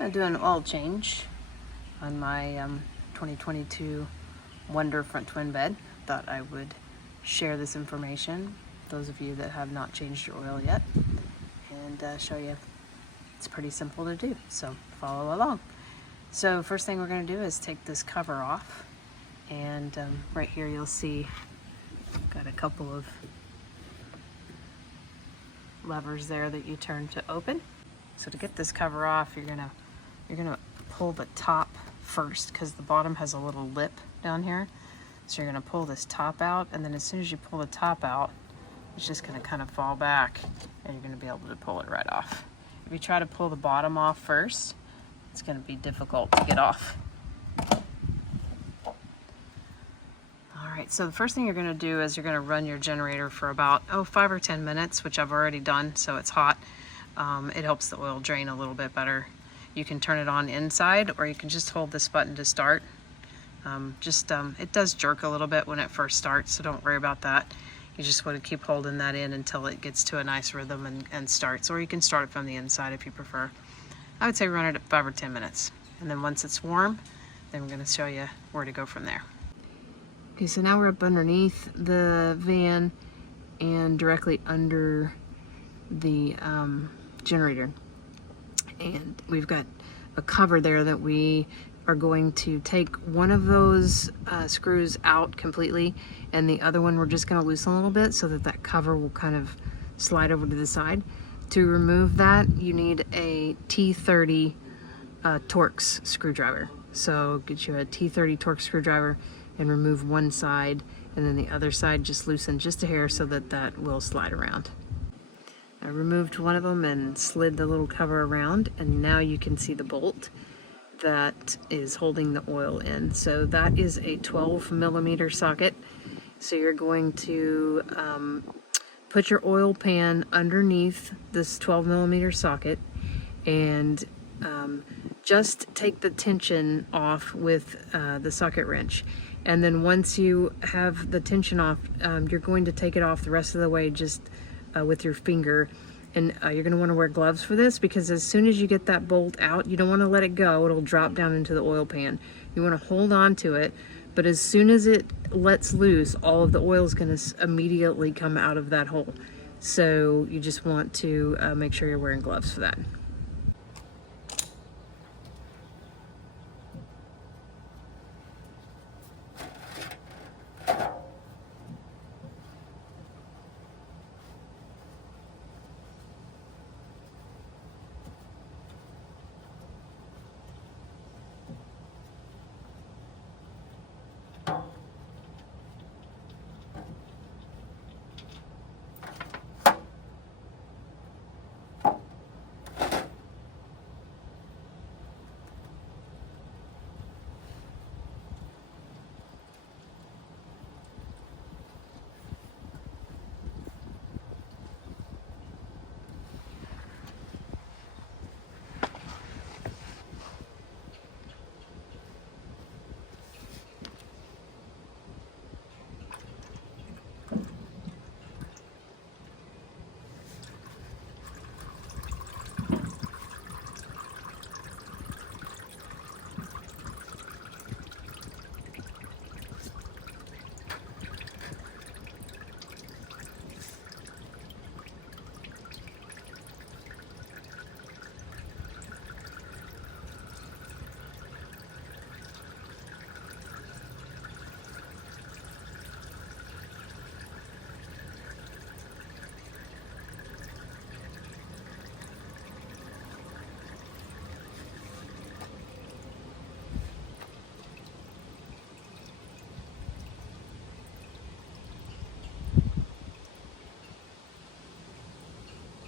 I'm gonna do an oil change on my 2022 Wonder front twin bed. Thought I would share this information, those of you that have not changed your oil yet, and show you. It's pretty simple to do, so follow along. So first thing we're going to do is take this cover off, and right here you'll see I've got a couple of levers there that you turn to open. So to get this cover off, you're gonna pull the top first, because the bottom has a little lip down here. So you're gonna pull this top out, and then as soon as you pull the top out, it's just gonna kind of fall back, and you're gonna be able to pull it right off. If you try to pull the bottom off first, it's gonna be difficult to get off. All right, so the first thing you're gonna do is you're gonna run your generator for about 5 or 10 minutes, which I've already done, so it's hot. It helps the oil drain a little bit better. You can turn it on inside, or you can just hold this button to start. It does jerk a little bit when it first starts, so don't worry about that. You just want to keep holding that in until it gets to a nice rhythm and starts, or you can start it from the inside if you prefer. I would say run it at 5 or 10 minutes. And then once it's warm, then we're going to show you where to go from there. Okay, so now we're up underneath the van and directly under the generator. And we've got a cover there that we are going to take one of those screws out completely, and the other one we're just going to loosen a little bit so that that cover will kind of slide over to the side. To remove that, you need a T30 Torx screwdriver. So get you a T30 Torx screwdriver and remove one side, and then the other side just loosen just a hair so that that will slide around. I removed one of them and slid the little cover around, and now you can see the bolt that is holding the oil in. So that is a 12mm socket. So you're going to put your oil pan underneath this 12mm socket, and just take the tension off with the socket wrench. And then once you have the tension off, you're going to take it off the rest of the way just with your finger. And you're going to want to wear gloves for this, because as soon as you get that bolt out, you don't want to let it go. It'll drop down into the oil pan. You want to hold on to it, but as soon as it lets loose, all of the oil is going to immediately come out of that hole. So you just want to make sure you're wearing gloves for that.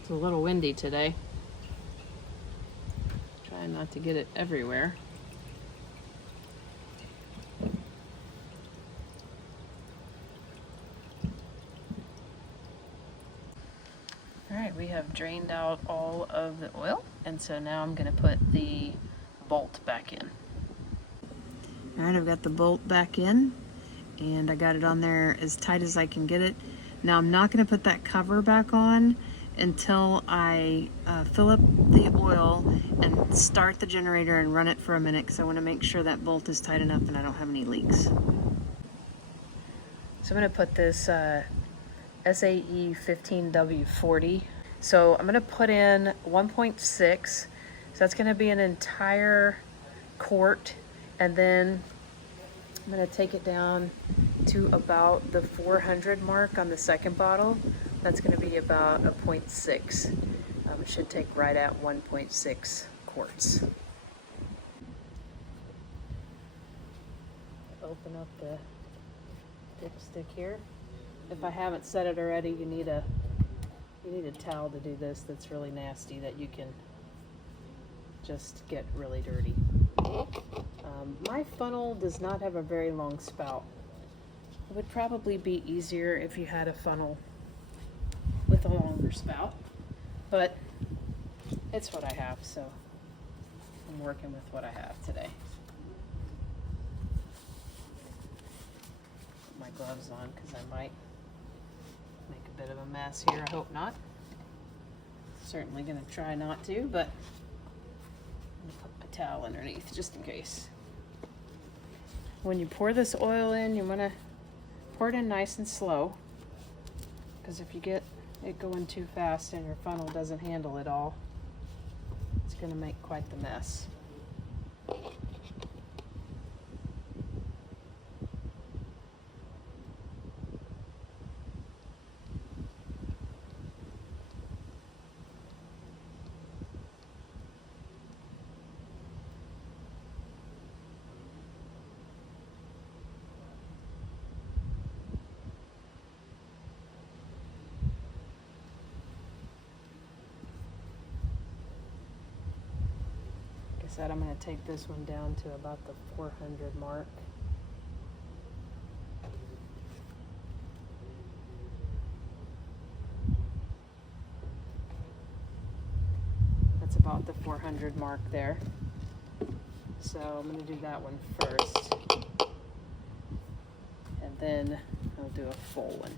It's a little windy today. Trying not to get it everywhere. All right, we have drained out all of the oil, and so now I'm going to put the bolt back in. All right, I've got the bolt back in, and I got it on there as tight as I can get it. Now I'm not going to put that cover back on until I fill up the the oil and start the generator and run it for a minute because I want to make sure that bolt is tight enough and I don't have any leaks. So I'm going to put this SAE 15W40. So I'm going to put in 1.6. So that's going to be an entire quart, and then I'm going to take it down to about the 400 mark on the second bottle. That's going to be about a 0.6. It should take right at 1.6 quarts. Open up the dipstick here. If I haven't said it already, you need a towel to do this that's really nasty that you can just get really dirty. My funnel does not have a very long spout. It would probably be easier if you had a funnel with a longer spout, but it's what I have, so I'm working with what I have today. Put my gloves on because I might make a bit of a mess here. I hope not. Certainly going to try not to, but I'm going to put my towel underneath just in case. When you pour this oil in, you want to pour it in nice and slow, because if you get it going too fast and your funnel doesn't handle it all, it's going to make quite the mess. Said I'm going to take this one down to about the 400 mark. That's about the 400 mark there. So I'm going to do that one first, and then I'll do a full one.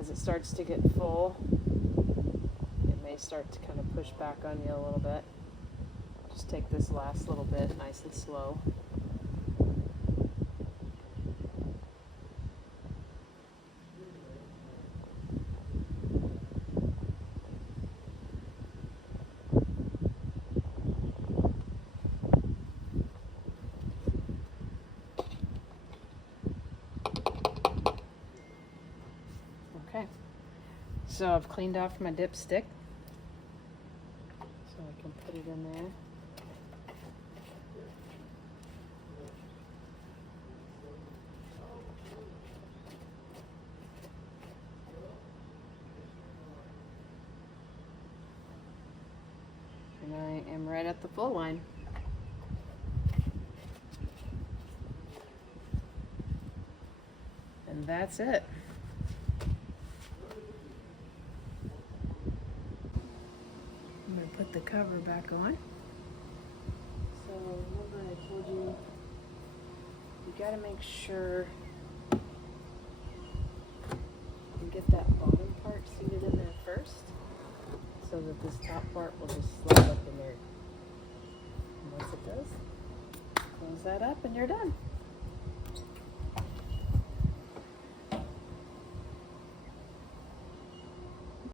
As it starts to get full, it may start to kind of push back on you a little bit. Just take this last little bit nice and slow. So I've cleaned off my dipstick, so I can put it in there. And I am right at the full line. And that's it. I'm going to put the cover back on. So remember I told you, you got to make sure you get that bottom part seated in there first, so that this top part will just slide up in there. And once it does, close that up and you're done.